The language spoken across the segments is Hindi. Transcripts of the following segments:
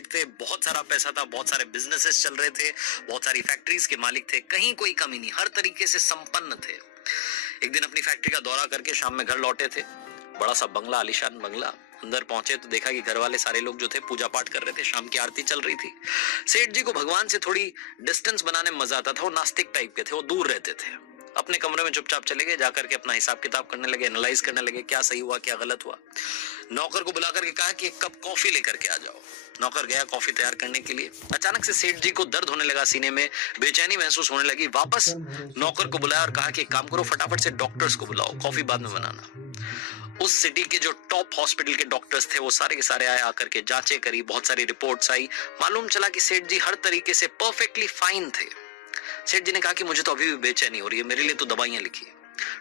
थे, बहुत सारा पैसा था, बहुत सारे बिजनेसेस चल रहे थे, बहुत सारी फैक्ट्रीज के मालिक थे, कहीं कोई कमी नहीं, हर तरीके से संपन्न थे। एक दिन अपनी फैक्ट्री का दौरा करके शाम में घर लौटे थे। बड़ा सा बंगला, आलीशान बंगला। अंदर पहुंचे तो देखा कि घर वाले सारे लोग जो थे पूजा पाठ कर रहे थे, शाम की आरती चल रही थी। सेठ जी को भगवान से थोड़ी डिस्टेंस बनाने में मजा आता था। वो नास्तिक टाइप के थे, वो दूर रहते थे। अपने कमरे में चुपचाप चले गए, जाकर के अपना हिसाब किताब करने लगे, एनालाइज करने लगे, क्या सही हुआ क्या गलत हुआ। नौकर को बुला करके कहा कि एक कप कॉफी लेकर के आ जाओ। नौकर गया कॉफी तैयार करने के लिए। अचानक से सेठ जी को दर्द होने लगा सीने में, बेचैनी महसूस होने लगी। वापस नौकर को बुलाया और कहा कि एक काम करो, फटाफट से डॉक्टर्स को बुलाओ, कॉफी बाद में बनाना। उस सिटी के जो टॉप हॉस्पिटल के डॉक्टर्स थे वो सारे के सारे आए, आकर के जांचें करी, बहुत सारी रिपोर्ट्स आई। मालूम चला कि सेठ जी हर तरीके से परफेक्टली फाइन थे। सेठ जी ने कहा कि मुझे तो अभी भी बेचैनी हो रही है, मेरे लिए तो दवाइयां लिखी।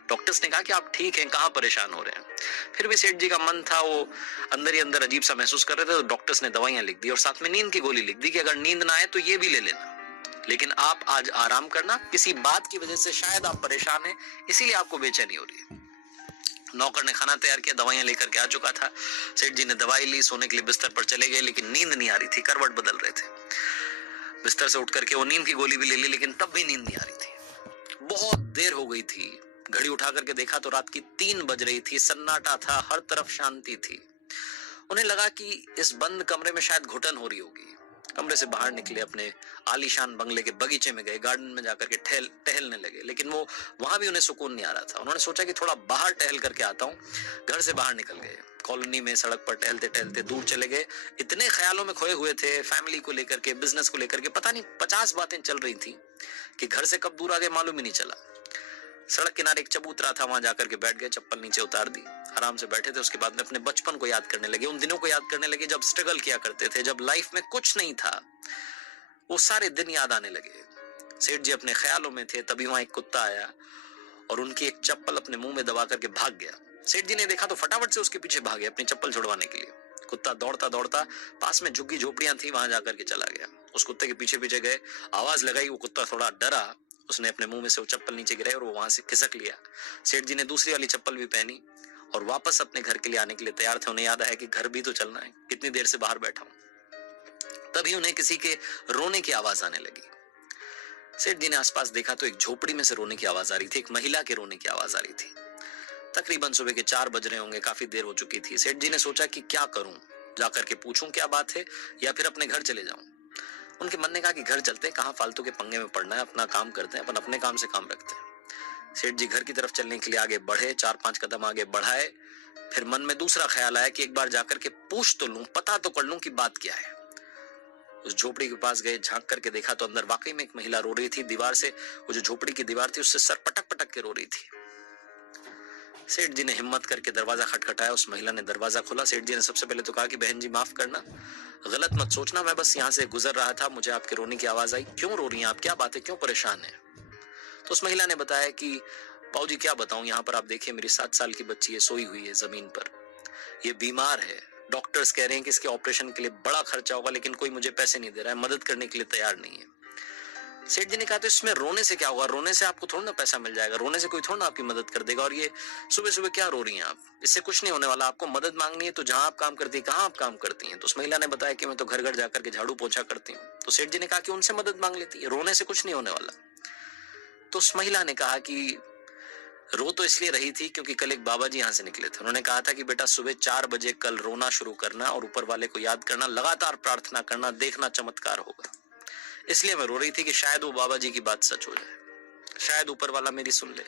डॉक्टर्स ने कहा कि आप ठीक हैं, कहां परेशान हो रहे हैं। फिर भी सेठ जी का मन था, वो अंदर ही अंदर अजीब सा महसूस कर रहे थे। तो डॉक्टर्स ने दवाइयां लिख दी और साथ में नींद की गोली लिख दी कि अगर नींद ना आए तो ये भी ले लेना, लेकिन आप आज आराम करना, किसी बात की वजह से शायद आप परेशान हैं, इसीलिए आपको बेचैनी हो रही है। नौकर ने खाना तैयार किया, दवाइयां लेकर के आ चुका था। सेठ जी ने दवाई ली, सोने के लिए बिस्तर पर चले गए, लेकिन नींद नहीं आ रही थी, करवट बदल रहे थे। बिस्तर से उठ करके वो नींद की गोली भी ले ली, लेकिन तब भी नींद नहीं आ रही थी। बहुत देर हो गई थी। घड़ी उठा करके देखा तो रात की 3 बज रही थी। सन्नाटा था, हर तरफ शांति थी। उन्हें लगा कि इस बंद कमरे में शायद घुटन हो रही होगी। कमरे से बाहर निकले, अपने आलीशान बंगले के बगीचे में गए, गार्डन में जाकर के टहलने लगे, लेकिन वो वहां भी उन्हें सुकून नहीं आ रहा था। उन्होंने सोचा कि थोड़ा बाहर टहल करके आता हूँ। घर से बाहर निकल गए, कॉलोनी में सड़क पर टहलते टहलते दूर चले गए। इतने ख्यालों में खोए हुए थे, फैमिली को लेकर के, बिजनेस को लेकर के, पता नहीं 50 बातें चल रही थी कि घर से कब दूर आ गए मालूम ही नहीं चला। सड़क किनारे एक चबूतरा था, वहां जाकर के बैठ गए, चप्पल नीचे उतार दी, आराम से बैठे थे। उसके बाद में अपने बचपन को याद करने लगे, उन दिनों को याद करने लगे जब स्ट्रगल किया करते थे, जब लाइफ में कुछ नहीं था। वो सारे दिन याद आने लगे। सेठ जी अपने ख्यालों में थे, तभी वहां एक कुत्ता आया और उनकी एक चप्पल अपने मुंह में दबा करके भाग गया। सेठ जी ने देखा तो फटाफट से उसके पीछे भागे अपनी चप्पल छुड़वाने के लिए। कुत्ता दौड़ता दौड़ता पास में झुग्गी झोपड़ियां थी, वहां जाकर के चला गया। उस कुत्ते के पीछे पीछे गए, आवाज लगाई, वो कुत्ता थोड़ा डरा, उसने अपने मुंह में से वो चप्पल नीचे गिराई और वो वहां से खिसक लिया। सेठ जी ने दूसरी वाली चप्पल भी पहनी और वापस अपने घर के लिए आने के लिए तैयार थे। उन्हें याद आया कि घर भी तो चलना है, कितनी देर से बाहर बैठा हूं। तभी उन्हें किसी के रोने की आवाज आने लगी। सेठ जी ने आसपास देखा तो एक झोपड़ी में से रोने की आवाज आ रही थी, एक महिला के रोने की आवाज आ रही थी। तकरीबन सुबह के 4 बज रहे होंगे, काफी देर हो चुकी थी। सेठ जी ने सोचा कि क्या करूं, जाकर के पूछूं क्या बात है या फिर अपने घर चले जाऊं। उनके मन ने कहा कि घर चलते हैं, कहां फालतू के पंगे में पड़ना है, अपना काम करते हैं, अपन अपने काम से काम रखते हैं। सेठ जी घर की तरफ चलने के लिए आगे बढ़े, 4-5 कदम आगे बढ़ाए। फिर मन में दूसरा ख्याल आया कि एक बार जाकर के पूछ तो लूं, पता तो कर लूं कि बात क्या है। उस झोपड़ी के पास गए, झांक करके देखा तो अंदर वाकई में एक महिला रो रही थी। दीवार से, वो जो झोपड़ी की दीवार थी, उससे सर पटक पटक के रो रही थी। सेठ जी ने हिम्मत करके दरवाजा खटखटाया, उस महिला ने दरवाजा खोला। सेठ जी ने सबसे पहले तो कहा कि बहन जी माफ करना, गलत मत सोचना, मैं बस यहाँ से गुजर रहा था, मुझे आपके रोने की आवाज आई। क्यों रो रही हैं आप, क्या बात है, क्यों परेशान है? तो उस महिला ने बताया कि बाबूजी क्या बताऊं, यहाँ पर आप देखिए मेरी 7 साल की बच्ची है, सोई हुई है जमीन पर, ये बीमार है। डॉक्टर्स कह रहे हैं कि इसके ऑपरेशन के लिए बड़ा खर्चा होगा, लेकिन कोई मुझे पैसे नहीं दे रहा है, मदद करने के लिए तैयार नहीं है। सेठ जी ने कहा तो इसमें रोने से क्या होगा, रोने से आपको थोड़ा ना पैसा मिल जाएगा, रोने से कोई थोड़ा ना आपकी मदद कर देगा। और ये सुबह सुबह क्या रो रही हैं आप, इससे कुछ नहीं होने वाला। आपको मदद मांगनी है तो जहां आप काम करती है, कहाँ आप काम करती हैं? तो उस महिला ने बताया कि मैं तो घर घर जाकर के झाड़ू पोछा करती हूँ। तो सेठ जी ने कहा कि उनसे मदद मांग लेती है, रोने से कुछ नहीं होने वाला। तो उस महिला ने कहा कि रो तो इसलिए रही थी क्योंकि कल एक बाबा जी यहाँ से निकले थे। उन्होंने कहा था कि बेटा सुबह 4 बजे कल रोना शुरू करना और ऊपर वाले को याद करना, लगातार प्रार्थना करना, देखना चमत्कार होगा। इसलिए मैं रो रही थी कि शायद वो बाबा जी की बात सच हो जाए, शायद ऊपर वाला मेरी सुन ले।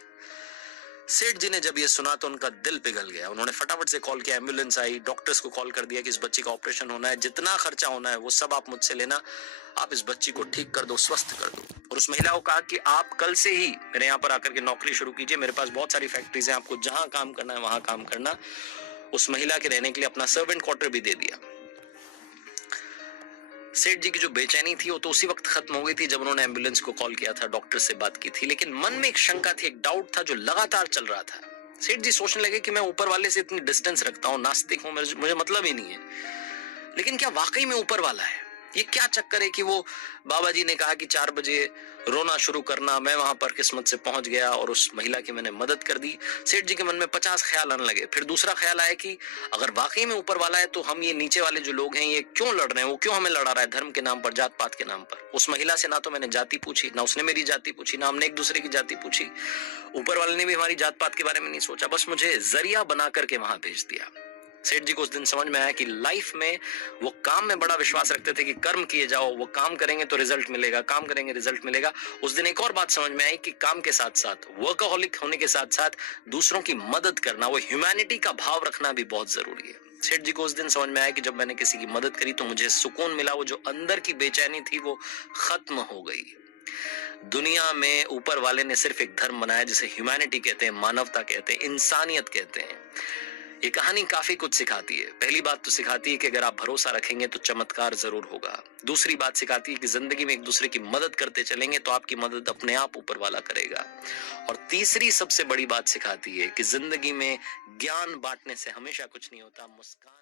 सेठ जी ने जब ये सुना तो उनका दिल पिघल गया। उन्होंने फटाफट से कॉल किया, एम्बुलेंस आई, डॉक्टर्स को कॉल कर दिया कि इस बच्ची का ऑपरेशन होना है, जितना खर्चा होना है वो सब आप मुझसे लेना, आप इस बच्ची को ठीक कर दो, स्वस्थ कर दो। और उस महिला को कहा कि आप कल से ही मेरे यहाँ पर आकर के नौकरी शुरू कीजिए, मेरे पास बहुत सारी फैक्ट्रीज हैं, आपको जहां काम करना है वहां काम करना। उस महिला के रहने के लिए अपना सर्वेंट क्वार्टर भी दे दिया। सेठ जी की जो बेचैनी थी वो तो उसी वक्त खत्म हो गई थी जब उन्होंने एम्बुलेंस को कॉल किया था, डॉक्टर से बात की थी। लेकिन मन में एक शंका थी, एक डाउट था जो लगातार चल रहा था। सेठ जी सोचने लगे कि मैं ऊपर वाले से इतनी डिस्टेंस रखता हूँ, नास्तिक हूँ, मुझे मतलब ही नहीं है, लेकिन क्या वाकई में ऊपर वाला है? ये क्या चक्कर है कि वो बाबा जी ने कहा कि 4 बजे रोना शुरू करना, मैं वहां पर किस्मत से पहुंच गया और उस महिला की मैंने मदद कर दी। सेठ जी के मन में 50 ख्याल आने लगे। फिर दूसरा ख्याल आया कि अगर वाकई में ऊपर वाला है तो हम ये नीचे वाले जो लोग हैं ये क्यों लड़ रहे हैं, वो क्यों हमें लड़ा रहा है धर्म के नाम पर, जात पात के नाम पर। उस महिला से ना तो मैंने जाति पूछी, ना उसने मेरी जाति पूछी, ना हमने एक दूसरे की जाति पूछी, ऊपर वाले ने भी हमारी जात पात के बारे में नहीं सोचा, बस मुझे जरिया बना करके वहां भेज दिया। सेठ जी को उस दिन समझ में आया कि लाइफ में वो काम में बड़ा विश्वास रखते थे कि कर्म किए जाओ, वो काम करेंगे तो रिजल्ट मिलेगा, काम करेंगे रिजल्ट मिलेगा। उस दिन एक और बात समझ में आई कि काम के साथ साथ, वर्कहोलिक होने के साथ साथ दूसरों की मदद करना, वो ह्यूमैनिटी का भाव रखना भी बहुत जरूरी है। सेठ जी को उस दिन समझ में आया कि जब मैंने किसी की मदद करी तो मुझे सुकून मिला, वो जो अंदर की बेचैनी थी वो खत्म हो गई। दुनिया में ऊपर वाले ने सिर्फ एक धर्म बनाया जिसे ह्यूमैनिटी कहते हैं, मानवता कहते हैं, इंसानियत कहते हैं। ये कहानी काफी कुछ सिखाती है। पहली बात तो सिखाती है कि अगर आप भरोसा रखेंगे तो चमत्कार जरूर होगा। दूसरी बात सिखाती है कि जिंदगी में एक दूसरे की मदद करते चलेंगे तो आपकी मदद अपने आप ऊपर वाला करेगा। और तीसरी सबसे बड़ी बात सिखाती है कि जिंदगी में ज्ञान बांटने से हमेशा कुछ नहीं होता, मुस्कान